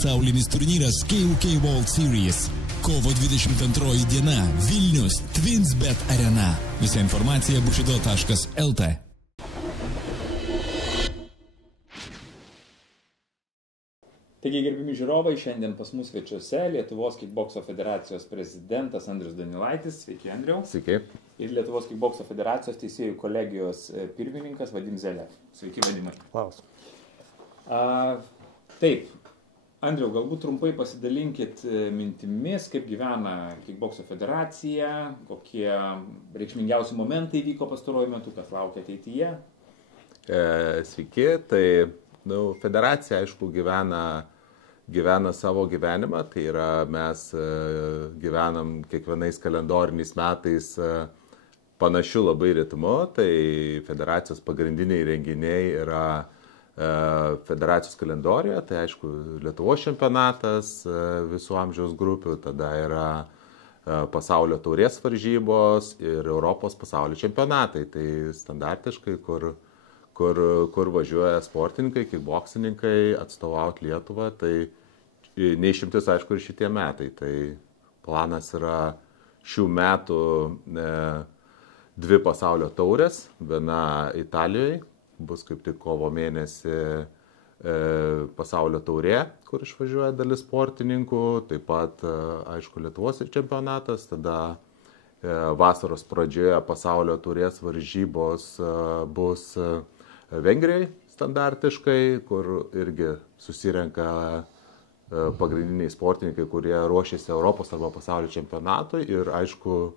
pasaulinis turnyras KUK World Series. Kovo 22 diena Vilnius TwinsBet Arena. Visa informacija bushido.lt. Taigi, gerbimi žiūrovai, šiandien pas mus svečiuose Lietuvos Kikbokso federacijos prezidentas Andrius Daniulaitis. Sveiki, Andriau. Sveiki. Ir Lietuvos Kikbokso federacijos teisėjų kolegijos pirmininkas Vadim Zelev. Sveiki, Vadimai. Klaus. Taip, Andriau, galbūt trumpai pasidalinkit mintimis, kaip gyvena Kikbokso federacija, kokie reikšmingiausi momentai vyko pastaruoju metu, kas laukia ateityje. Sveiki, tai federacija, aišku, gyvena savo gyvenimą, tai yra mes gyvenam kiekvienais kalendoriniais metais panašiu labai ritmu, tai federacijos pagrindiniai renginiai yra federacijos kalendorijoje, tai aišku, Lietuvos čempionatas visų amžiaus grupių, tada yra pasaulio taurės varžybos ir Europos pasaulio čempionatai, tai standartiškai, kur važiuoja sportininkai, kikboksininkai atstovauti Lietuvą, tai neišimtis, aišku, ir šitie metai. Tai planas yra šių metų 2 pasaulio taurės, viena Italijoje, bus kaip tik kovo mėnesį pasaulio taurė, kur išvažiuoja dalis sportininkų, taip pat, aišku, Lietuvos ir čempionatas, tada vasaros pradžioje pasaulio taurės varžybos bus Vengrijai standartiškai, kur irgi susirenka pagrindiniai sportininkai, kurie ruošiasi Europos arba pasaulio čempionatui. Ir aišku,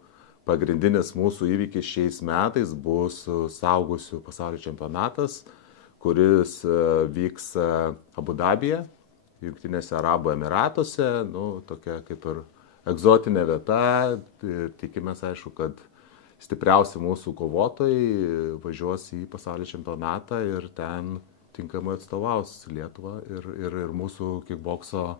pagrindinis mūsų įvykis šiais metais bus suaugusių pasaulio čempionatas, kuris vyks Abu Dabyje, Jungtinėse Arabų Emiratuose, tokia kaip ir egzotinė vieta. Ir tikimės, aišku, kad stipriausi mūsų kovotojai važiuos į pasaulio čempionatą ir ten tinkamai atstovaus Lietuvą ir mūsų kikbokso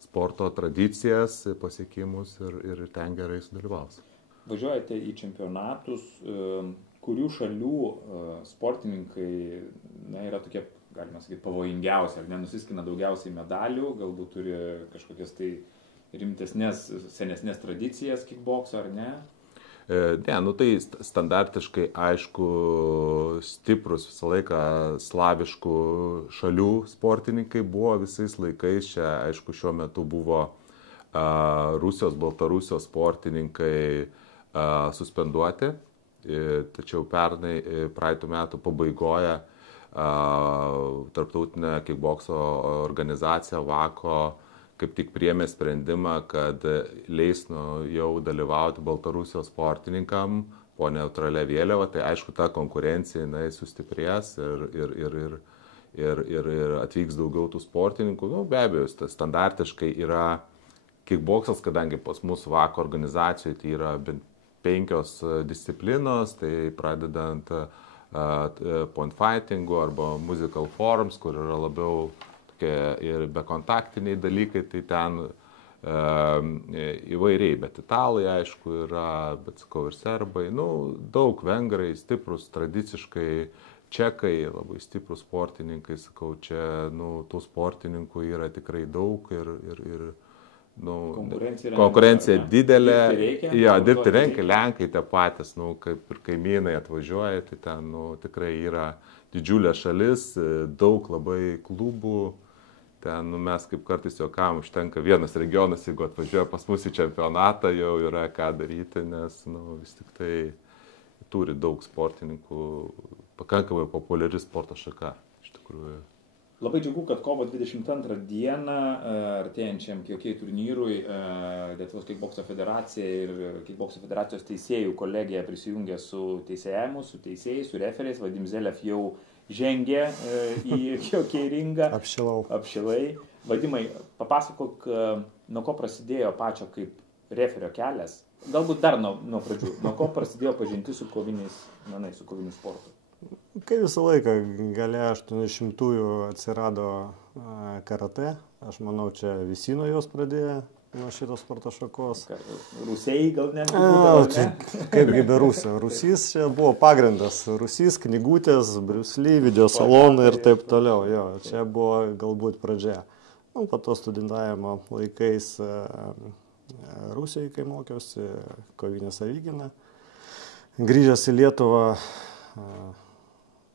sporto tradicijas, pasiekimus ir ten gerai sudalyvaus. Važiuojate į čempionatus, kurių šalių sportininkai yra tokie, galima sakyti, pavojingiausi, ar nenusiskina daugiausiai medalių, galbūt turi kažkokias tai rimtesnės, senesnės tradicijas kikbokso, ar ne? Ne, tai standartiškai, aišku, stiprus visą laiką slaviškų šalių sportininkai buvo visais laikais. Čia, aišku, šiuo metu buvo Rusijos, Baltarusijos sportininkai suspenduoti, tačiau praeitų metų pabaigoje tarptautinė kikbokso organizacija VAKO kaip tik priėmė sprendimą, kad leis jau dalyvauti Baltarusijos sportininkam po neutralia vėliava, tai aišku, ta konkurencija sustiprės ir atvyks daugiau tų sportininkų. Be abejo, standartiškai yra kikboksas, kadangi pas mūsų VAKO organizacijoje tai yra bent 5 disciplinos, tai pradedant point fightingu arba musical forms, kur yra labiau ir bekontaktiniai dalykai, tai ten įvairiai, bet italai, aišku, yra, bet sakau, ir serbai, daug vengrai, stiprus tradiciškai, čekai, labai stiprus sportininkai, sakau, čia, tų sportininkų yra tikrai daug ir konkurencija didelė, dirbti reikia, Lenkai tie patys, kaip ir kaimynai atvažiuoja, tai ten, tikrai yra didžiulė šalis, daug labai klubų. Ten mes kaip kartais juokavom, užtenka vienas regionas, jeigu atvažiuoja pas mus į čempionatą, jau yra ką daryti, nes vis tik tai turi daug sportininkų, pakankamai populiari sporto šaka, iš tikrųjų. Labai džiugu, kad kovo 22 dieną artėjančiam KUK turnyrui Lietuvos Kikbokso federacija ir Kikbokso federacijos teisėjų kolegija prisijungė su teisėjimu, su teisėjais, su referiais. Vadim Zelev jau žengė į KUK ringą. Apšilai. Vadimai, papasakok, nuo ko prasidėjo pačio kaip referio kelias? Galbūt dar nuo pradžių. Nuo ko prasidėjo pažintis su koviniais menais, su koviniu sportu? Kai visą laiką gale 80-ųjų atsirado karate, aš manau, čia visi nuo jos pradėjo, nuo šitos sporto šakos. Rusiai gal net būdavo, ne? Kaipgi be Rusija. Rusys čia buvo pagrindas. Rusys, knygutės, Bruce Lee, video salonai ir taip toliau. Jo, čia buvo galbūt pradžia. Po to studentavimo laikais Rusijoje, kai mokiausi, kovinę savigyną. Grįžęs į Lietuvą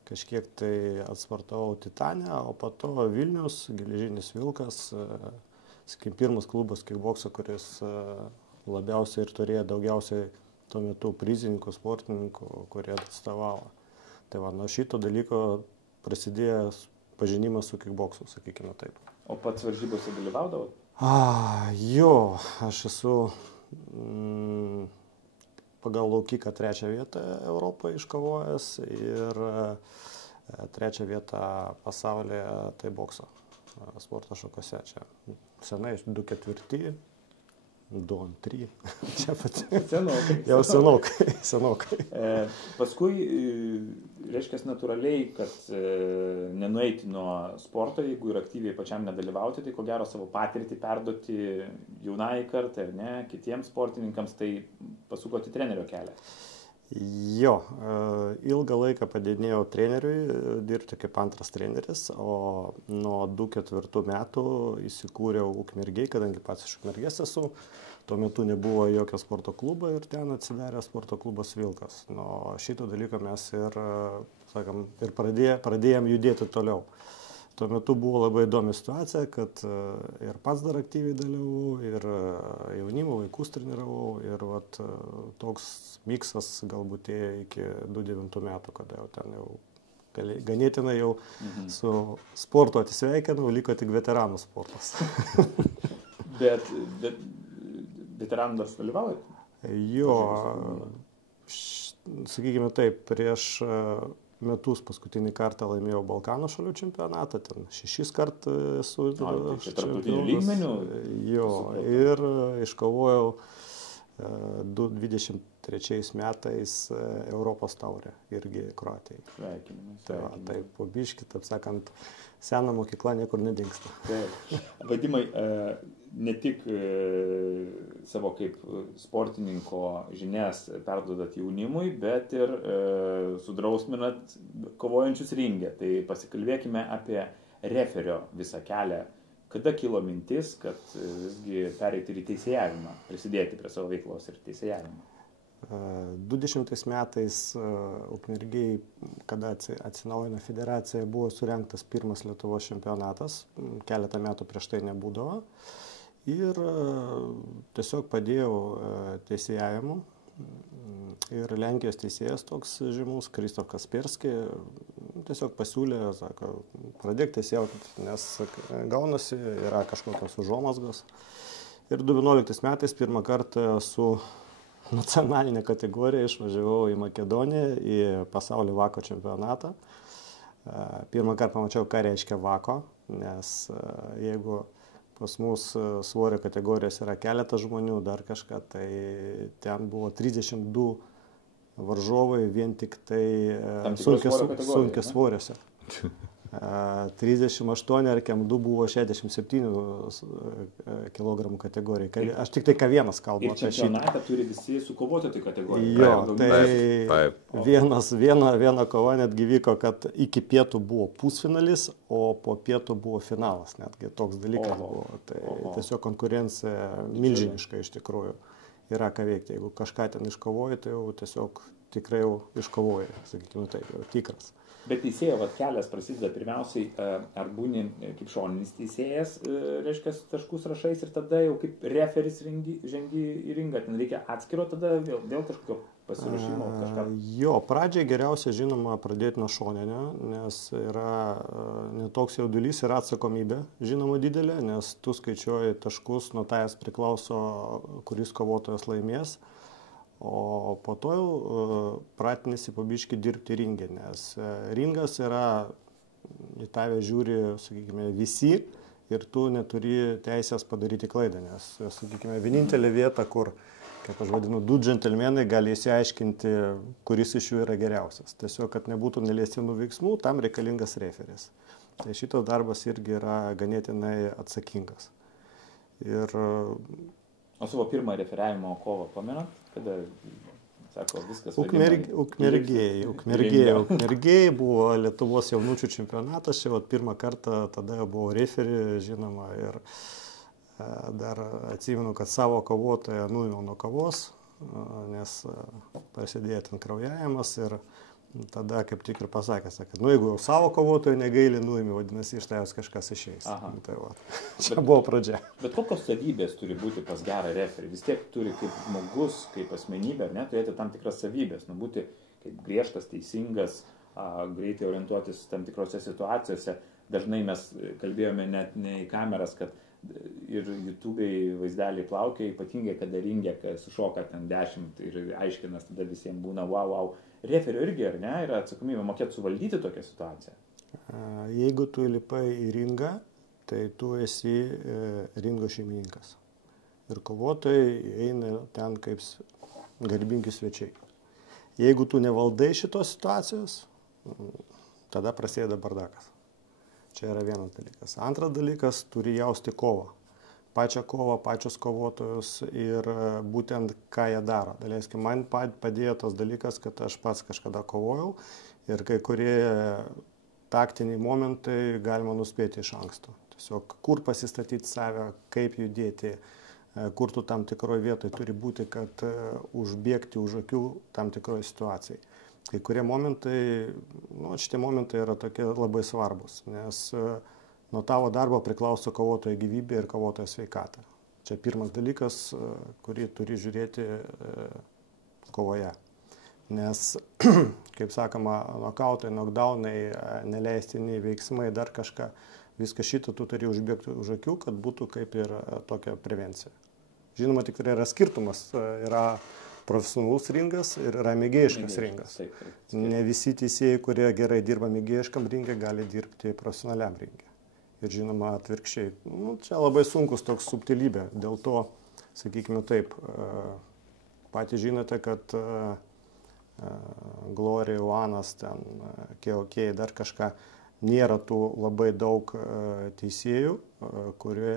kažkiek tai atsportavau Titane, o po to Vilnius, Geležinis Vilkas, pirmas klubas kickbokso, kuris labiausiai ir turėjo daugiausiai tuo metu prizininkų, sportininkų, kurie atstovavo. Tai va, nuo šito dalyko prasidėjo pažinimas su kickboksu, sakykime taip. O pats varžybose dalyvaudavo? Jo, aš esu pagal laukiką 3 vietą Europoje iškovojęs ir 3 vietą pasaulyje tai bokso sporto šakose. Čia senai, 2-4, 2-3. Čia pat. Senokai. Jau senokai. Paskui, reiškia, natūraliai, kad nenueiti nuo sporto, jeigu ir aktyviai pačiam nedalyvauti, tai ko gero savo patirtį perduoti jaunai kartai, ar ne, kitiems sportininkams, tai pasukoti trenerio kelią. Jo, ilgą laiką padėdinėjau treneriui, dirbti kaip antras treneris, o nuo 2004 metų įsikūriau Ukmergėj, kadangi pats iš Ukmergės esu. Tuo metu nebuvo jokio sporto klubo ir ten atsidarė sporto klubas Vilkas. Nuo šito dalyko mes ir pradėjom judėti toliau. Tuo metu buvo labai įdomi situacija, kad ir pats dar aktyviai dalyvau, ir jaunimo vaikus treniravau, ir vat, toks miksas galbūt iki 2009 metų, kada jau ten jau ganėtinai jau su sportu atsisveikinau, liko tik veteranų sportas. Bet veteranų dar dalyvaujate? Jo, sakykime taip, prieš metus paskutinį kartą laimėjau Balkanų šalių čempionatą, ten 6 kartų esu čempionas. Jo, ir iškovojau 23 metais Europos taurę, irgi Kroatijai. Tai po biškį, taip sakant, sena mokykla niekur nedingsta. Vadimai, ne tik savo kaip sportininko žinias perduodat jaunimui, bet ir sudrausminat kovojančius ringe. Tai pasikalbėkime apie referio visą kelią. Kada kilo mintis, kad visgi pereiti ir į teisėjavimą, prisidėti prie savo veiklos ir teisėjavimą? 20 metais Ukmergėj, kada atsinaujino federacija, buvo surengtas pirmas Lietuvos čempionatas, keletą metų prieš tai nebūdavo. Ir tiesiog padėjau teisėjavimu. Ir Lenkijos teisėjas toks žymus, Krzysztof Kasperski, tiesiog pasiūlė, sako, pradėk teisėjauti, nes gaunasi, yra kažkokios užuomazgos. Ir 2011 metais pirmą kartą su nacionalinė kategorija išvažiavau į Makedoniją, į pasaulio vako čempionatą. Pirmą kartą pamačiau, ką reiškia vako, nes jeigu pas mus svorio kategorijos yra keletas žmonių, dar kažką, tai ten buvo 32 varžovai vien tik tai sunkiai svoriuose. 38 ar kiam 2 buvo 67 kg kategorijai. Aš tik tai ką vienas kalbu apie šį. Ir čempionatą turi visi sukovoti tai kategoriją. Jo, tai viena kova netgi vyko, kad iki pietų buvo pusfinalis, o po pietų buvo finalas. Netgi toks dalykas buvo. Tai tiesiog konkurencija milžiniška iš tikrųjų. Yra ką veikti. Jeigu kažką ten iškovoji, tai jau tiesiog tikrai jau iškovoji, sakykime taip, jau tikras. Bet teisėjo kelias prasideda pirmiausiai, ar būni kaip šoninis teisėjas, reiškia, taškus rašais ir tada jau kaip referis žengi į ringą. Ten reikia atskiro tada vėl kažkokio pasiruošimo kažką. Jo, pradžiai geriausia, žinoma, pradėti nuo šoninio, nes yra netoks jaudulys ir atsakomybė, žinoma, didelė, nes tu skaičiuoji taškus, nuo tavęs priklauso, kuris kovotojas laimės. O po to jau pratinėsi pabiški dirbti ringę, nes ringas yra, į tave žiūri, sakykime, visi ir tu neturi teisės padaryti klaidą, nes, sakykime, vienintelė vieta, kur, kaip aš vadinu, du džentelmenai gali įsiaiškinti, kuris iš jų yra geriausias. Tiesiog, kad nebūtų neleistinų veiksmų, tam reikalingas referis. Tai šitas darbas irgi yra ganėtinai atsakingas. O savo pirmą referiavimo kovą pamenat? Kada Sako, viskas. Ukmergėje buvo Lietuvos jaunučių čempionatas, čia pirmą kartą tada buvo referi, žinoma, ir dar atsimenu, kad savo kovotoją nuėmiau nuo kavos, nes prasidėjo ten kraujavimas ir tada kaip tik ir pasakė, kad jeigu jau savo kovotojo negaili nuėmė, vadinasi, iš tavęs kažkas išeis. Tai va, čia buvo pradžia. Bet kokios savybės turi būti pas gerą referį? Vis tiek turi kaip žmogus, kaip asmenybė, ne, turėti tam tikras savybės, būti kaip griežtas, teisingas, greitai orientuotis tam tikrose situacijose. Dažnai mes kalbėjome net ne į kameras, kad ir YouTube'ai vaizdeliai plaukia, ypatingai kada ringia, kai sušoka ten 10 ir aiškinas, tada visiems būna wow. Referio irgi, ar ne, yra atsakomybė mokėti suvaldyti tokią situaciją? Jeigu tu įlipai į ringą, tai tu esi ringo šeimininkas. Ir kovotojai eina ten kaip garbingi svečiai. Jeigu tu nevaldai šitos situacijos, tada prasideda bardakas. Čia yra vienas dalykas. Antras dalykas, turi jausti kovą. Pačią kovą, pačius kovotojus ir būtent ką jie daro. Daleiskim, man padėjo tas dalykas, kad aš pats kažkada kovojau ir kai kurie taktiniai momentai galima nuspėti iš anksto. Tiesiog kur pasistatyti save, kaip judėti, kur tu tam tikroje vietoje turi būti, kad užbėgti už akių tam tikroje situacijai. Kai kurie momentai, šitie momentai yra tokie labai svarbus, nes nuo tavo darbo priklauso kovotojo gyvybė ir kovotojo sveikata. Čia pirmas dalykas, kurį turi žiūrėti kovoje. Nes, kaip sakoma, nokautai, knockdownai, neleistiniai veiksmai, dar kažką, viską šitą tu turi užbėgti už akių, kad būtų kaip ir tokia prevencija. Žinoma, tikrai yra skirtumas, yra profesionalus ringas ir yra mėgėjiškas ringas. Ne visi teisėjai, kurie gerai dirba mėgėjiškam ringe, gali dirbti profesionaliam ringe. Ir žinoma, atvirkščiai. Čia labai sunkus toks subtilybė. Dėl to, sakykime taip, patys žinote, kad Glorija, Uanas, ten, KOK, dar kažką, nėra tų labai daug teisėjų, kurie,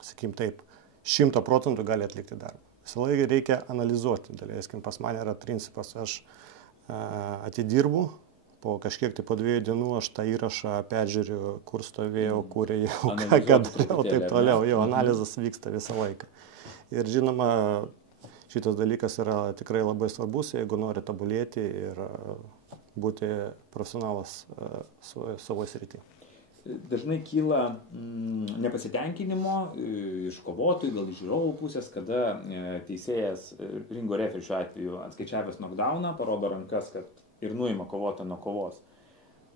sakykime taip, 100% gali atlikti darbą. Visą laiką reikia analizuoti. Daleiskim, pas mane yra principas, aš atidirbu, po kažkiek tai po 2 dienų aš tą įrašą peržiūriu, kur stovėjau, kur ėjau, ką dariau, taip toliau. Jo analizas vyksta visą laiką. Ir žinoma, šitas dalykas yra tikrai labai svarbus, jeigu nori tobulėti ir būti profesionalas savo srity. Dažnai kyla nepasitenkinimo iš kovotojų, gal iš žiūrovų pusės, kada teisėjas, ringo referi šiuo atveju, atskaičiavęs knockdowną, parodo rankas, kad ir nuima kovotoją nuo kovos.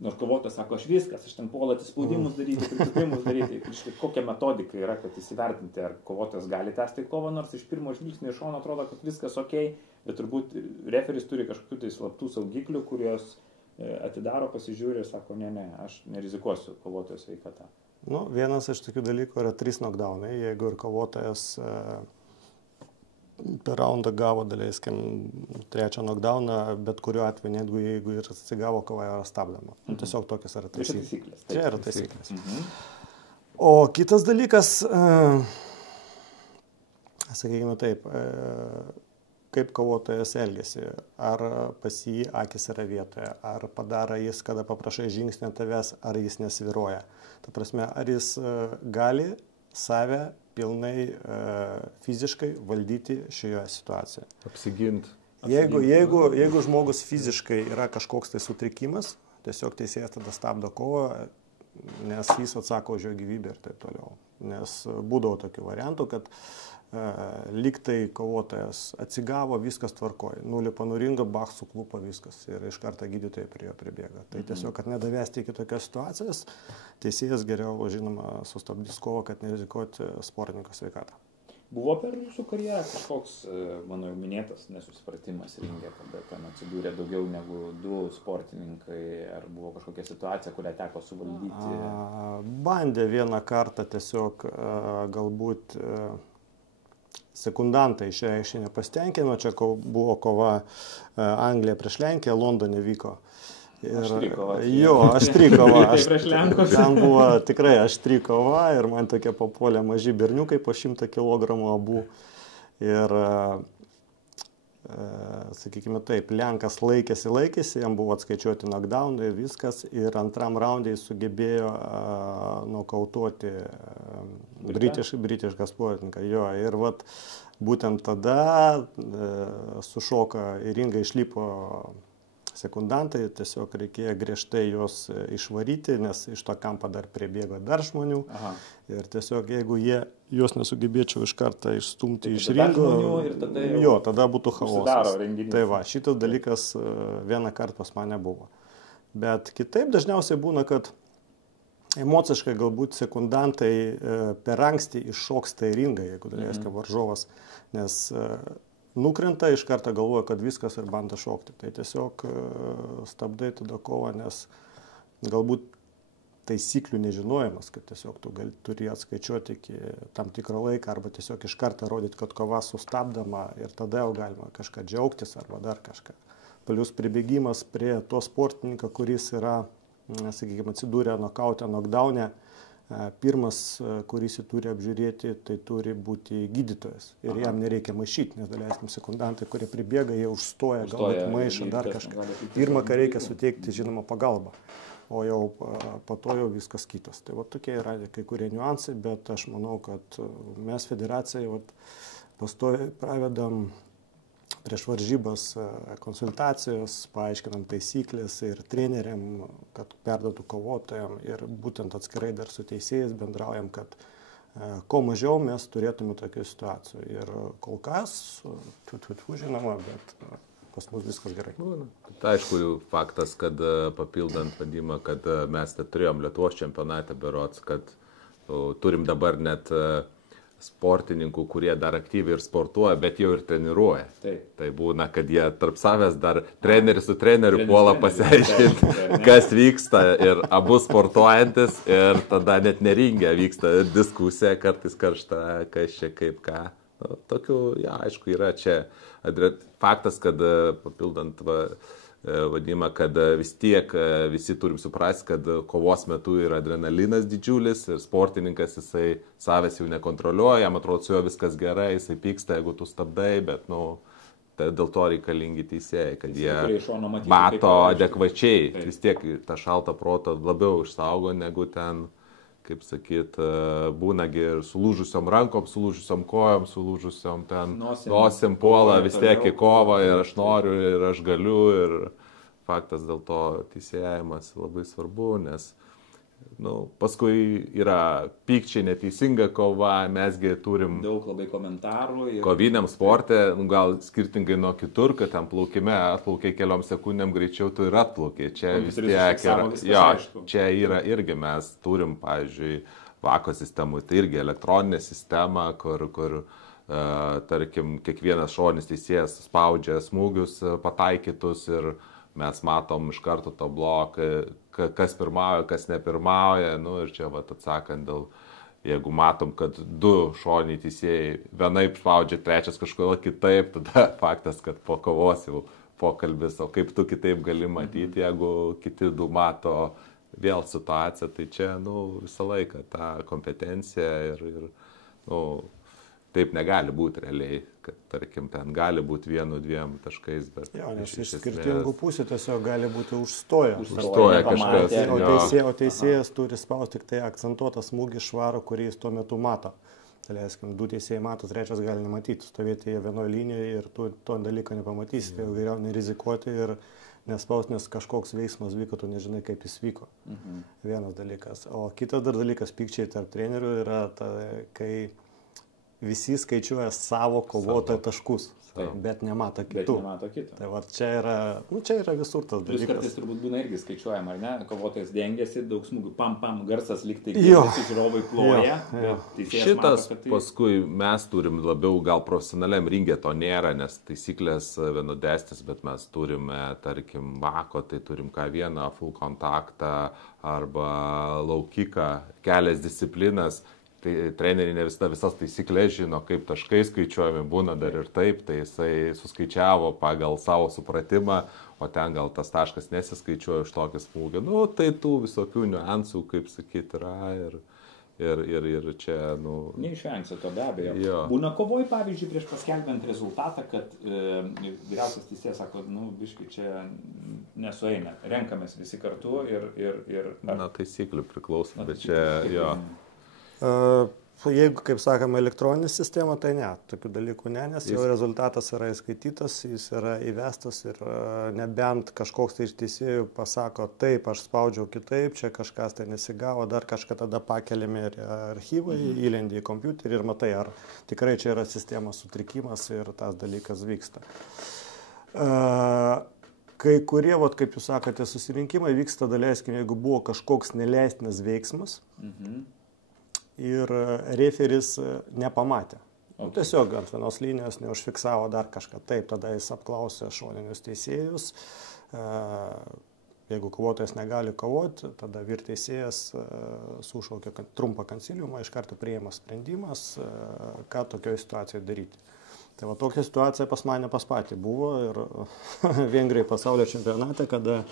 Nors kovotojas sako, aš viskas, aš ten puolu atsispaudimus daryti, pritūpimus daryti. Kokia metodika yra, kad įsivertinti, ar kovotojas gali tęsti kovą, nors iš pirmo žvilgsnio iš šono atrodo, kad viskas okei, bet turbūt referis turi kažkokių tai slaptų saugiklių, kurios atidaro, pasižiūri ir sako, ne, aš nerizikuosiu kovotojo sveikatą. Vienas iš tokių dalykų yra 3 knockdownai. Jeigu ir kovotojas per raundą gavo, daleiskim, 3 knockdowną, bet kuriuo atveju, netgi jeigu ir atsigavo, kova yra stabdoma. Tiesiog tokias yra taisyklės. Čia yra taisyklės. O kitas dalykas, sakykime taip, kaip kovotojas elgiasi, ar pas jį akis yra vietoje, ar padaro jis, kada paprašai žingsnį tavęs, ar jis nesviruoja. Ta prasme, ar jis gali save pilnai fiziškai valdyti šioje situacijoje. Apsiginti. Jeigu žmogus fiziškai yra kažkoks tai sutrikimas, tiesiog teisėjas tada stabdo kovą, nes jis atsako už jo gyvybę ir taip toliau. Nes būdavo tokių variantų, kad lygtai kovotojas atsigavo, viskas tvarkoja. Nulipa nuo ringo, bach, suklupo viskas ir iš karto gydytojai prie jo pribėga. Tai tiesiog, kad nedavesti iki tokios situacijos, teisėjas geriau, žinoma, sustabdys kovą, kad nerizikuoti sportininko sveikatą. Buvo per jūsų karjerą kažkoks, mano jau minėtas, nesusipratimas ringe, kada ten atsidūrė daugiau negu 2 sportininkai, ar buvo kažkokia situacija, kurią teko suvaldyti? Bandė vieną kartą tiesiog galbūt sekundantai išreiškė nepasitenkinimą, čia buvo kova Anglija prieš Lenkiją, Londone vyko. Aštri kova. Jo, aštri kova. Ten buvo tikrai aštri kova ir man tokie papuolė maži berniukai po 100 kg abu. Ir sakykime taip, Lenkas laikėsi, jam buvo atskaičiuoti knockdownai, viskas, ir antram raundai sugebėjo nokautuoti britišką sportininką. Jo, ir vat, būtent tada sušoka į ringą, išlipo sekundantai, tiesiog reikėjo griežtai juos išvaryti, nes iš to kampo dar pribėgo dar žmonių. Aha. Ir tiesiog jeigu juos nesugebėčiau iš karto išstumti iš ringo, tada būtų chaosas. Tai va, šitas dalykas vieną kartą pas mane buvo. Bet kitaip dažniausiai būna, kad emociškai galbūt sekundantai per anksti iššoksta į ringą, jeigu reiškia varžovas, nes nukrenta, iš karto galvoja, kad viskas ir bando šokti. Tai tiesiog stabdai tada kovą, nes galbūt taisyklių nežinojimas, kad tiesiog tu turi atskaičiuoti iki tam tikrą laiką arba tiesiog iš karto rodyti, kad kova sustabdama ir tada jau galima kažką džiaugtis arba dar kažką. Plius pribėgimas prie to sportininko, kuris yra, sakykime, atsidūrę nokaute, knockdown'e, pirmas, kuris jį turi apžiūrėti, tai turi būti gydytojas. Ir jam nereikia maišyti, nes daleiskim sekundantai, kurie pribėga, jie užstoja galbūt maišą, dar kažką. Pirmą, ką reikia suteikti, žinoma, pagalbą. O jau po to jau viskas kitas. Tai va tokie yra kai kurie niuansai, bet aš manau, kad mes federacijai pastoviai pravedam prieš varžybas konsultacijos, paaiškinam taisyklės ir treneriam, kad perduotų kovotojam ir būtent atskirai dar su teisėjais bendraujam, kad kuo mažiau mes turėtume tokių situacijų. Ir kol kas, žinoma, bet pas mus viskas gerai. Tai aišku, faktas, kad papildant vadimą, kad mes turėjom Lietuvos čempionate berods, kad turim dabar net sportininkų, kurie dar aktyviai ir sportuoja, bet jau ir treniruoja. Taip. Tai būna, kad jie tarp savęs dar treneris su treneriu puola pasiaiškinti, kas vyksta, ir abu sportuojantis, ir tada net neringė vyksta diskusija, kartais karšta, kas čia kaip ką. Nu, tokių, aišku, yra čia faktas, kad papildant vadimą, kad vis tiek visi turim suprasti, kad kovos metu yra adrenalinas didžiulis ir sportininkas jisai savęs jau nekontroliuoja, jam atrodo su juo viskas gerai, jisai pyksta, jeigu tu stabdai, bet tai dėl to reikalingi teisėjai, kad jie mato adekvačiai, vis tiek tą šaltą protą labiau išsaugo negu ten, kaip sakyt, būnagi ir sulūžusiom rankom, sulūžusiom kojom, sulūžusiom ten nosim puola vis tiek į kovą ir aš noriu ir aš galiu, ir faktas dėl to teisėjimas labai svarbu, nes paskui yra pykčiai, neteisinga kova, mesgi turim daug labai komentarų. Koviniam sporte, gal skirtingai nuo kitur, kad ten plaukime atplaukiai keliom sekundėm greičiau, tu ir atplaukiai. Čia vis tiek yra, čia yra irgi mes turim, pavyzdžiui, vako sistemų, tai irgi elektroninė sistema, kur tarkim, kiekvienas šonis teisėjas spaudžia smūgius pataikytus ir mes matom iš karto to bloką, kas pirmauja, kas nepirmauja, ir čia atsakant dėl, jeigu matom, kad du šoniai teisėjai vienaip spaudžia, trečias kažkodėl kitaip, tada faktas, kad po kovos jau pokalbis, o kaip tu kitaip gali matyti, jeigu kiti du mato vėl situaciją, tai čia, visą laiką ta kompetencija ir taip negali būti realiai, kad, tarkim, ten gali būti 1-2 taškais, bet... Jo, nes iš skirtingų pusių tiesiog gali būti užstoja. Užstoja kažkas. O teisėjas turi spausti tik tai akcentuotą smūgį švarą, kurį jis tuo metu mato. Tai leiskim, 2 teisėjai mato, 3 gali nematyti. Stovėti jie vienoje linijoje ir tu to dalyką nepamatysi. Tai jau geriau nerizikuoti ir nespausti, nes kažkoks veiksmas vyko, tu nežinai, kaip jis vyko. Vienas dalykas. O kitas dar dalykas, pykčiai tarp trenerių yra, kai visi skaičiuoja savo kovotojo taškus, bet nemato kitų. Tai va, čia yra visur tas dalykas. Jūs kartais turbūt būna irgi skaičiuojama, ar ne? Kovotojas dengiasi, daug smūgių, pam, garsas lyg tai visi žiūrovai ploja. Šitas paskui mes turim labiau, gal profesionaliam ringė to nėra, nes taisyklės vienodesnės, bet mes turime, tarkim, vako, tai turim K1, full kontaktą arba laukiką, kelias disciplinas. Tai treneriai ne visas taisyklės žino, kaip taškai skaičiuojami, būna dar ir taip, tai jisai suskaičiavo pagal savo supratimą, o ten gal tas taškas nesiskaičiuoja iš tokį smūgį. Tai tų visokių niuansų, kaip sakyti, yra Ir čia, Neišvengsi to be abejo. Jo. Būna kovoj, pavyzdžiui, prieš paskelbiant rezultatą, kad vyriausias teisėjas sako, biškai čia nesueina. Renkamės visi kartu ir Na, taisyklių priklauso, bet čia, jo. Jeigu, kaip sakoma, elektroninė sistema, tai ne, tokių dalykų ne, nes jau rezultatas yra įskaitytas, jis yra įvestas ir nebent kažkoks tai iš teisėjų pasako, taip, aš spaudžiau kitaip, čia kažkas tai nesigavo, dar kažką tada pakeliame ir archyvai, įlendi į kompiuterį ir matai, ar tikrai čia yra sistemos sutrikimas ir tas dalykas vyksta. Kai kurie, kaip jūs sakote, susirinkimai vyksta, daleiskim, jeigu buvo kažkoks neleistinas veiksmas, ir referis nepamatė. Tiesiog ant vienos linijos neužfiksavo dar kažką. Taip, tada jis apklausė šoninius teisėjus. Jeigu kovotojas negali kovoti, tada vyr teisėjas sušaukė trumpą konsiliumą, iš karto priėmė sprendimas, ką tokioje situacijoje daryti. Tai va tokia situacija pas mane pas patį buvo ir Vengrijai pasaulio čempionate, kada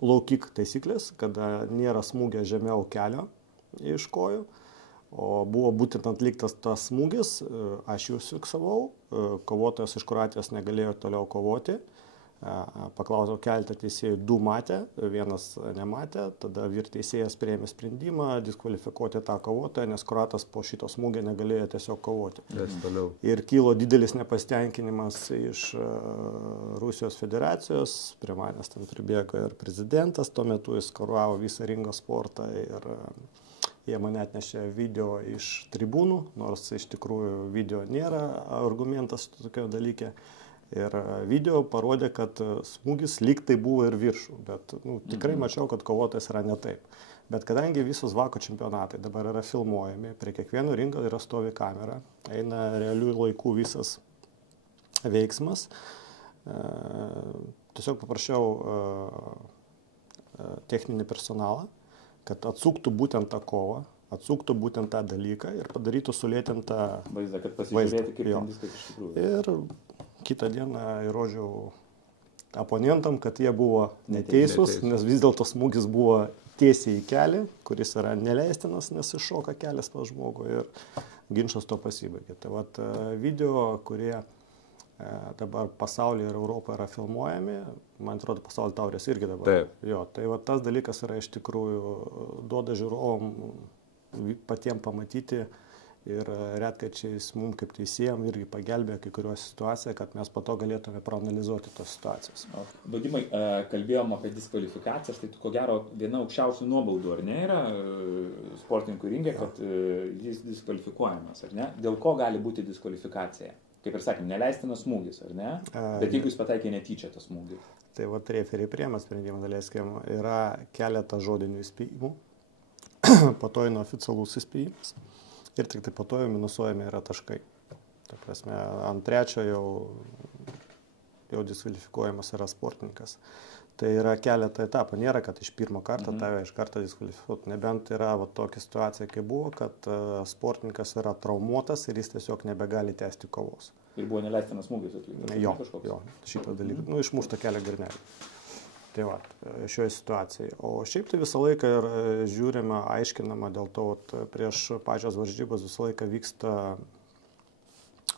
laukik taisyklės, kada nėra smūgio žemiau kelio iš kojų, o buvo būtent atliktas tas smūgis, aš jų fiksavau, kovotojas iš Kroatijos negalėjo toliau kovoti, paklausiau keletą teisėjų, 2 matė, 1 nematė, tada vyr teisėjas priėmė sprendimą diskvalifikuoti tą kovotoją, nes kroatas po šito smūgio negalėjo tiesiog kovoti. Ir kilo didelis nepasitenkinimas iš Rusijos federacijos, prie manęs ten pribėgo ir prezidentas, tuo metu jis kuravo visą ringo sportą ir jie mane atnešė video iš tribūnų, nors iš tikrųjų video nėra argumentas tokio dalyke. Ir video parodė, kad smūgis lyg tai buvo ir viršų, bet tikrai mačiau, kad kovotojas yra ne taip. Bet kadangi visos vako čempionatai dabar yra filmuojami, prie kiekvieno ringo yra stovi kamera, eina realių laikų visas veiksmas, tiesiog paprašiau techninį personalą, kad atsuktų būtent tą kovą, atsuktų būtent tą dalyką ir padarytų sulėtintą vaizdą, kad pasižiūrėti, kaip viskas iš tikrųjų. Ir kitą dieną įrodžiau oponentam, kad jie buvo neteisūs, nes vis dėlto smūgis buvo tiesiai į kelią, kuris yra neleistinas, nes iššoka kelias pas žmogų ir ginčas to pasibaigė. Tai vat video, kurie dabar pasaulyje ir Europoje yra filmuojami, man atrodo, pasaulio taurės irgi dabar. Taip. Jo, tai va tas dalykas yra iš tikrųjų duoda žiūrovom patiems pamatyti ir retkarčiais mums kaip teisėjam irgi pagelbėjo kai kurios situaciją, kad mes po to galėtume proanalizuoti tos situacijos. Vaidimai, kalbėjom apie diskvalifikacijas, tai ko gero viena aukščiausių nuobaudų, ar ne, yra sportininkų ringe, kad jis diskvalifikuojamas, ar ne? Dėl ko gali būti diskvalifikacija? Kaip ir sakėm, neleistinas smūgis, ar ne? Bet jeigu jis pataikė netyčia tą smūgį. Tai va referiai priėmė sprendimą, daleiskim, yra keletą žodinių įspėjimų, po to eina oficialus įspėjimas ir tik tai po to jau minusuojami yra taškai. Ta prasme, ant 3 jau diskvalifikuojamas yra sportininkas. Tai yra keletą etapų, nėra, kad iš pirmo karto tave iš karto diskvalifikuotų, nebent yra tokia situacija, kaip buvo, kad sportininkas yra traumuotas ir jis tiesiog nebegali tęsti kovos. Ir buvo neleistinas smūgis atliktas. Jo, šitą dalyką, išmušta kelio girnelį. Tai va, šioje situacijoje. O šiaip tai visą laiką ir žiūrime, aiškinama dėl to, prieš pačios varžybos visą laiką vyksta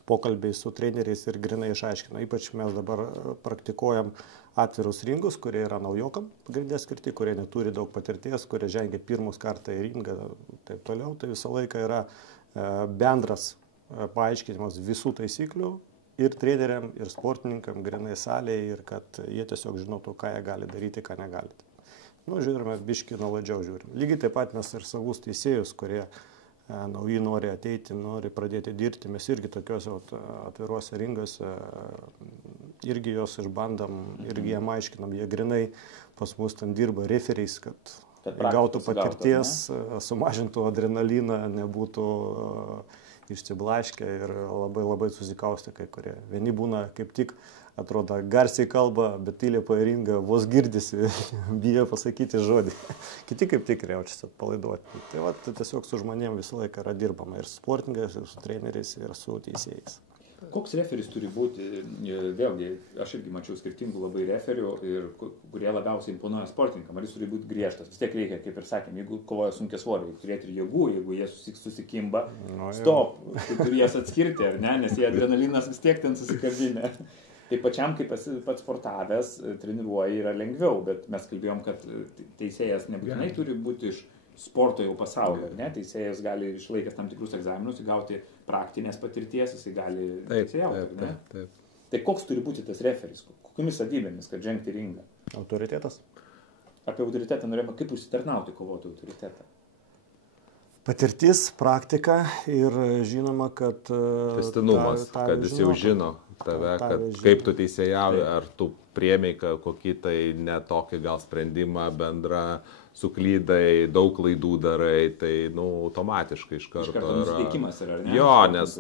pokalbiai su treneriais ir grinai išaiškina. Ypač mes dabar praktikuojam atvirus ringus, kurie yra naujokam pagrindė skirti, kurie neturi daug patirties, kurie žengia pirmus kartą į ringą, taip toliau. Tai visą laiką yra bendras paaiškinimas visų taisyklių ir treneriam, ir sportininkam, grinai salėje, ir kad jie tiesiog žinotų, ką jie gali daryti, ką negali. Žiūrime, biškį nuolaidžiau žiūrime. Lygiai taip pat mes ir savus teisėjus, kurie nauji nori ateiti, nori pradėti dirbti, mes irgi tokiuose atviruose ringose irgi jos išbandam, irgi jiem aiškinam, jie grinai pas mus ten dirba referiais, kad gautų patirties, sumažintų adrenaliną, nebūtų išsiblaškę ir labai labai susikaustę kai kurie. Vieni būna kaip tik, atrodo, garsiai kalba, bet tyliai į ringą vos girdisi, bijo pasakyti žodį. Kiti kaip tik jaučiasi atpalaiduoti. Tai tiesiog su žmonėm visą laiką yra dirbama ir su sportininkais, ir su treneriais, ir su teisėjais. Koks referis turi būti? Vėlgi, aš irgi mačiau skirtingų labai referių, kurie labiausiai imponuoja sportininkam. Ar jis turi būti griežtas? Vis tiek reikia, kaip ir sakėm, jeigu kovoja sunkia svorį, turėti ir jėgų, jeigu jie susikimba, stop, tu turi jas atskirti, ar ne? Nes jie adrenalinas vis tiek ten susikabinę. Tai pačiam, kaip pats sportavęs, treniruoji yra lengviau, bet mes kalbėjom, kad teisėjas nebūtinai turi būti iš sporto jau pasaulio, ne? Teisėjas gali išlaikęs tam tikrus egzaminus įgauti praktinės patirties, jisai gali teisėjauti, ne? Taip. Tai koks turi būti tas referis? Kokiamis savybėmis, kad žengti ringą? Autoritetas. Apie autoritetą norėjome, kaip užsitarnauti kovoti autoritetą? Patirtis, praktika ir žinoma, kad... Tęstinumas, kad jis jau žino tave, kad kaip tu teisėjauji, ar tu priėmei kokį tai netokį gal sprendimą bendrą, suklydai, daug klaidų darai, tai, automatiškai iš karto nusiteikimas yra, ne? Jo, nes,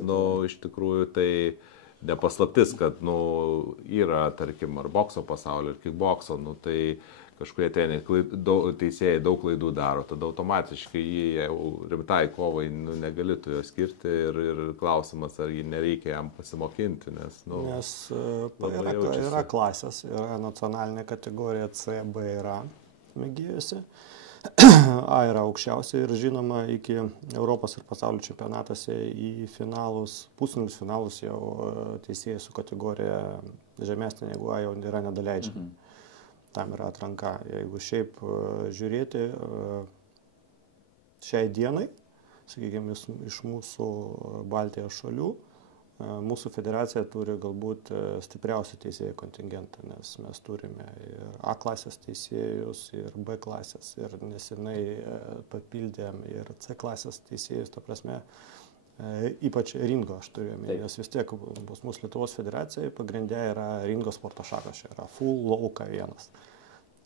iš tikrųjų, tai nepaslaptis, kad, yra, tarkim, ar bokso pasaulio, ar kickbokso, tai kažkurie teisėjai daug klaidų daro, tada automatiškai jį jau rimtai kovai negali tu jo skirti ir klausimas, ar jį nereikia jam pasimokinti, nes, nes yra klasės, yra nacionalinė kategorija C, B yra mėgėjusi, A yra aukščiausia ir žinoma iki Europos ir pasaulio čempionatuose į finalus, pusfinalius finalus jau teisėjai su kategorija žemesnė negu A jau yra nedaleidžiami. Tam yra atranka. Jeigu šiaip žiūrėti šiai dienai, sakykime, iš mūsų Baltijos šalių, mūsų federacija turi galbūt stipriausią teisėjų kontingentą, nes mes turime ir A klasės teisėjus, ir B klasės, ir nesenai papildėm ir C klasės teisėjus, ta prasme, ypač ringo aš turėjome, nes vis tiek bus mūsų Lietuvos federacijai pagrindė yra ringo sporto šakos, yra full lauka vienas.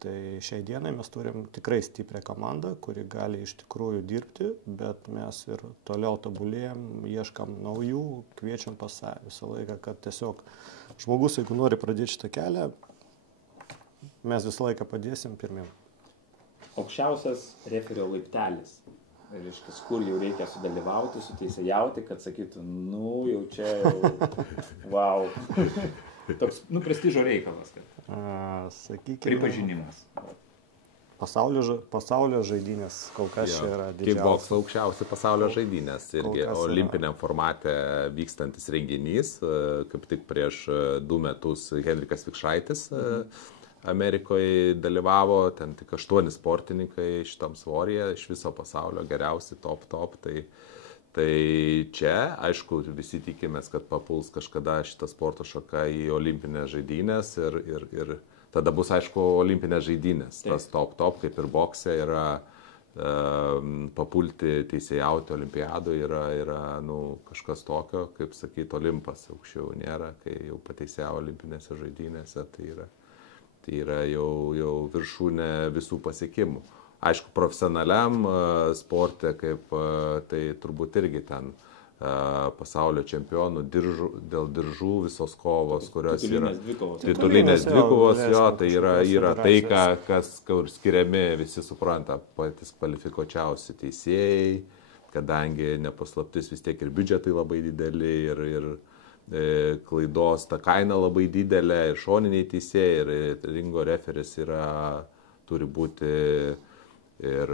Tai šiai dienai mes turim tikrai stiprią komandą, kuri gali iš tikrųjų dirbti, bet mes ir toliau tobulėjam, ieškam naujų, kviečiam pas visą laiką, kad tiesiog žmogus, jeigu nori pradėti šitą kelią, mes visą laiką padėsim pirmiem. Aukščiausias referio laiptelis, reiškia, kur jau reikia sudalyvauti, suteisėjauti, kad sakytų, jau čia jau, wow. Toks, prestižo reikalas, kad sakykime, pripažinimas. Pasaulio žaidynės kol kas čia yra didžiausia. Kickbokso aukščiausia pasaulio žaidynės, irgi olimpiniam formate vykstantis renginys, kaip tik prieš 2 metus Henrikas Vikšraitis Amerikoje dalyvavo, ten tik 8 sportininkai šitam svoryje, iš viso pasaulio geriausi, top, tai čia, aišku, visi tikimės, kad papuls kažkada šitą sporto šaką į olimpinės žaidynės ir tada bus, aišku, olimpinės žaidynės. Tas top, kaip ir bokse, yra papulti teisėjauti olimpiadų, yra kažkas tokio, kaip sakyti, Olimpas aukščiau nėra, kai jau pateisėjau olimpinėse žaidynėse, tai yra jau viršūnė visų pasiekimų. Aišku, profesionaliam sporte, tai turbūt irgi ten pasaulio čempionų dėl diržų visos kovos, kurios yra titulinės dvikovos, tai yra tai, kur skiriami, visi supranta, patys kvalifikuočiausi teisėjai, kadangi nepaslaptis vis tiek ir biudžetai labai dideli, ir klaidos ta kaina labai didelė, ir šoniniai teisėjai, ir ringo referis turi būti ir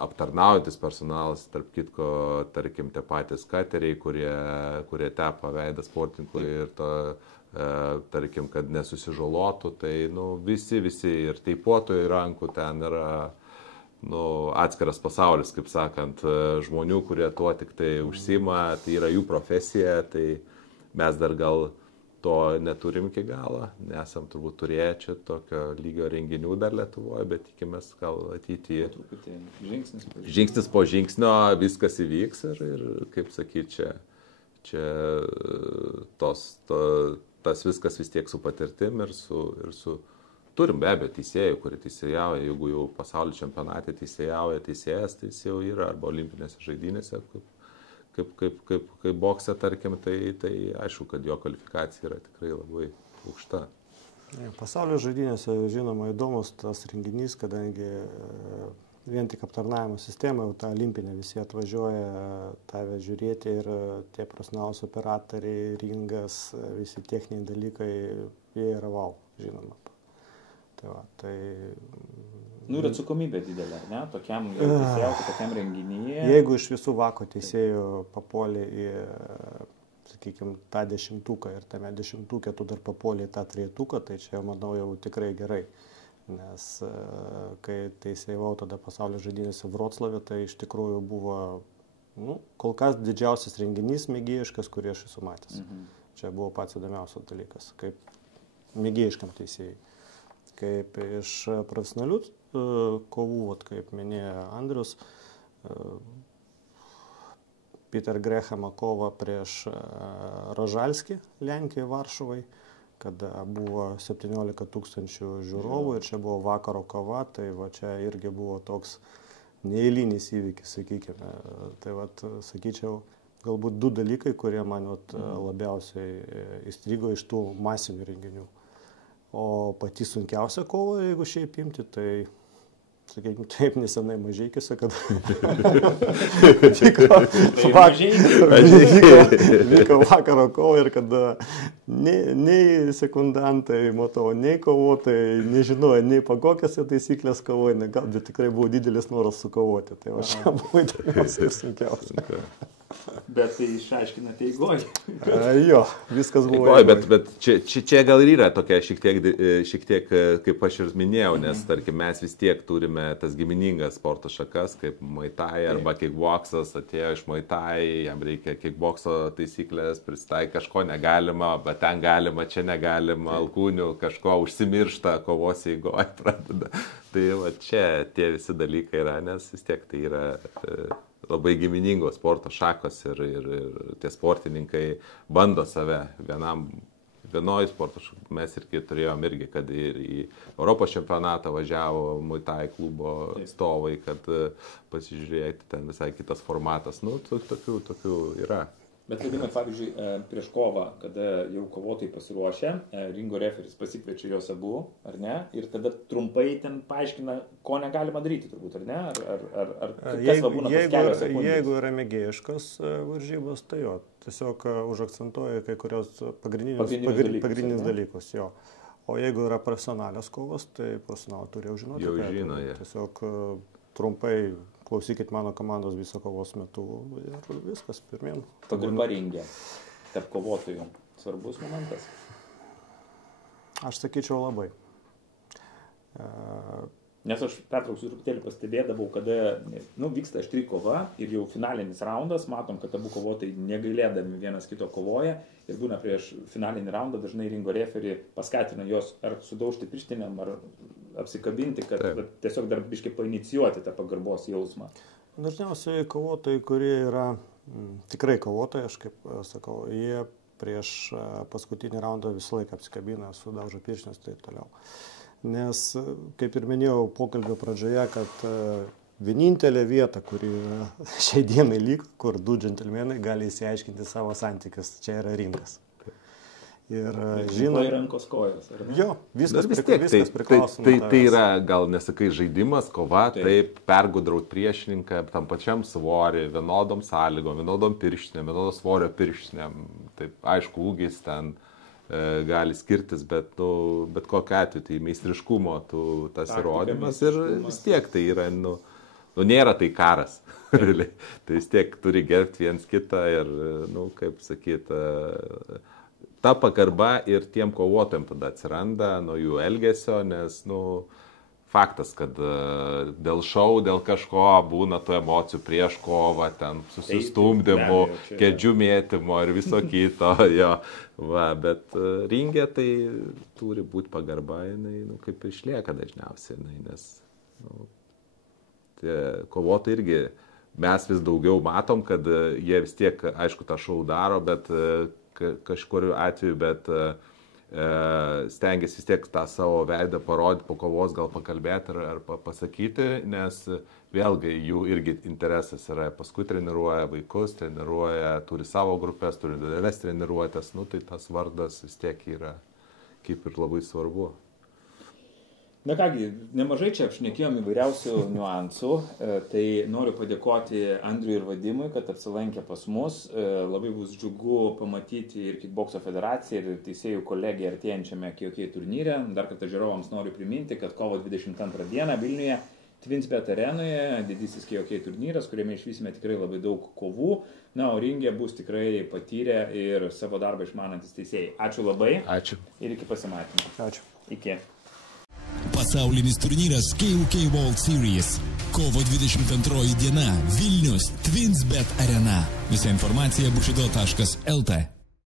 aptarnaujantis personalas, tarp kitko, tarkim, tie patys kateriai, kurie tepa veidą sportininkui ir tarkim, kad nesusižalotų, tai visi ir teipuotojų rankų ten yra atskiras pasaulis, kaip sakant, žmonių, kurie tuo tik tai užsiima, tai yra jų profesija, tai mes dar gal to neturim iki galo, nesam turbūt turėję čia tokio lygio renginių dar Lietuvoje, bet tikimės gal ateityje. Žingsnis po žingsnio viskas įvyks ir kaip sakyti, čia tas viskas vis tiek su patirtim ir su turim be abejo teisėjų, kurie teisėjauja, jeigu jau pasaulio čempionate teisėjauja teisėjas, tai jis jau yra arba olimpinėse žaidynėse, kaip bokse, tarkim, tai aišku, kad jo kvalifikacija yra tikrai labai aukšta. Pasaulio žaidynėse, žinoma, įdomus tas renginys, kadangi vien tik aptarnavimo sistema, jau tą olimpinę visi atvažiuoja tave žiūrėti ir tie profesionalūs operatoriai, ringas, visi techniniai dalykai, jie yra wow, žinoma. Tai Nu ir atsakomybė didelė, ne? Tokiam teisėjau, tokiam renginyje. Jeigu iš visų vako teisėjų papuolė į, sakykime, tą 10-tuką ir tame 10-tukė tu dar papuolė į tą 3-tuką, tai čia, manau, jau tikrai gerai. Nes kai teisėjau tada pasaulio žaidynėse Vroclave, tai iš tikrųjų buvo, kol kas didžiausias renginys mėgėjiškas, kurį aš esu matęs. Čia buvo pats įdomiausias dalykas, kaip mėgėjiškam teisėjai. Kaip iš profesionalių kovų, kaip minėjo Andrius, Peter Grehamo kova prieš Rožalskį Lenkijoje, Varšuvai, kada buvo 17 000 žiūrovų ir čia buvo vakaro kova, tai va čia irgi buvo toks neeilinis įvykis, sakykime. Tai va, sakyčiau, galbūt 2 dalykai, kurie man labiausiai įstrigo iš tų masinių renginių. O pati sunkiausia kova, jeigu šiaip imti, tai, sakykime, taip nesenai Mažeikiuose, kad vyko vakaro kova ir kada nei sekundantai, matau, nei kovotojai nežinojo, nei pakokias taisyklės kovoja, bet tikrai buvo didelis noras sukovoti. Tai va čia buvo įdomiausia ir sunkiausia. Bet tai išaiškinate eigoj. Jo, viskas buvo eigoj. Bet čia gal ir yra tokia šiek tiek, kaip aš ir minėjau, nes, tarkim, mes vis tiek turime tas giminingas sporto šakas, kaip Muay Thai arba kickboksas, atėjo iš Muay Thai, jam reikia kickbokso taisyklės, pristaikyti kažko negalima, bet ten galima, čia negalima, alkūnių kažko užsimiršta, kovos eigoj pradeda. Tai va čia tie visi dalykai yra, nes vis tiek tai yra labai giminingos sporto šakos ir tie sportininkai bando save vienoj sporto šakai. Mes irgi turėjom irgi, kad ir į Europos čempionatą važiavo Muay Thai klubo atstovai, kad pasižiūrėti, ten visai kitas formatas. Tokių yra. Bet vadinai, pavyzdžiui, prieš kovą, kada jau kovotojai pasiruošę, ringo referis pasikviečia juos abu, ar ne? Ir tada trumpai ten paaiškina, ko negalima daryti, turbūt, ar ne? Ar kas būna tas kelios sekundės? Jeigu yra mėgėjiškos varžybos, tai jo, tiesiog užakcentuoja kai kurios pagrindinius dalykus. Jo. O jeigu yra profesionalios kovos, tai profesionalai turi jau žinoti. Jau žino, jie. Tiesiog trumpai klausykit mano komandos viso kovos metu ir viskas pirmien. Pagarba ringe tarp kovotojų svarbus momentas? Aš sakyčiau labai. Nes aš pertrauksiu truputėlį pastebėdavau, kada vyksta aštri kova ir jau finalinis raundas, matom, kad abu kovotojai negailėdami vienas kito kovoja ir būna prieš finalinį raundą dažnai ringo referį paskatina juos ar sudaužti pirštinėm, ar apsikabinti, kad tiesiog dar biškai painicijuoti tą pagarbos jausmą. Dažniausiai kovotojai, kurie yra tikrai kovotojai, aš kaip sakau, jie prieš paskutinį raundą visą laiką apsikabina, sudaužo pirštines ir taip toliau. Nes, kaip ir minėjau pokalbio pradžioje, kad vienintelė vieta, kuri šiai dienai liko, kur 2 džentelmenai gali įsiaiškinti savo santykius, čia yra ringas. Ir žinai rankos kojos, ar ne? Jo, viskas priklauso. Tai yra, gal nesakai, žaidimas, kova, taip pergudraut priešininką tam pačiam svorį, vienodom sąlygom, vienodom pirštinėm, vienodos svorio pirštinėm. Taip, aišku, ūgis ten gali skirtis, bet kokiu atveju tai meistriškumo tas įrodymas ir vis tiek tai yra, nėra tai karas. Tai vis tiek turi gerbti viens kitą ir, kaip sakyti, ta pagarba ir tiem kovotojams tada atsiranda nuo jų elgesio, nes, faktas, kad dėl šou, dėl kažko būna tų emocijų prieš kovą, ten susistumdymų, kėdžių mėtymo ir viso kito, jo. Va, bet ringė tai turi būti pagarba, jinai, kaip išlieka dažniausiai, nes kovotojai irgi mes vis daugiau matom, kad jie vis tiek, aišku, tą šou daro, bet kažkuriu atveju, bet stengiasi vis tiek tą savo veidą parodyti, po kovos gal pakalbėti ar pasakyti, nes vėlgi jų irgi interesas yra, paskui treniruoja vaikus, turi savo grupės, turi didelės treniruotės, tai tas vardas vis tiek yra kaip ir labai svarbu. Na kągi, nemažai čia apšnekėjom įvairiausių niuansų, tai noriu padėkoti Andriui ir Vadimui, kad apsilankė pas mus. Labai bus džiugu pamatyti ir Kickbokso federaciją, ir teisėjų kolegiją artėjančiame KOK turnyre. Dar kartą žiūrovams noriu priminti, kad kovo 22 dieną Vilniuje TwinSbet arenoje didysis KOK turnyras, kuriame išvysime tikrai labai daug kovų. Na, o ringe bus tikrai patyrę ir savo darbą išmanantis teisėjai. Ačiū labai. Ačiū. Ir iki pasimatymų. Ačiū. Iki. Pasaulinis turnyras KOK World Series. Kovo 22 diena. Vilnius TwinSbet arena. Visa informacija bushido.lt.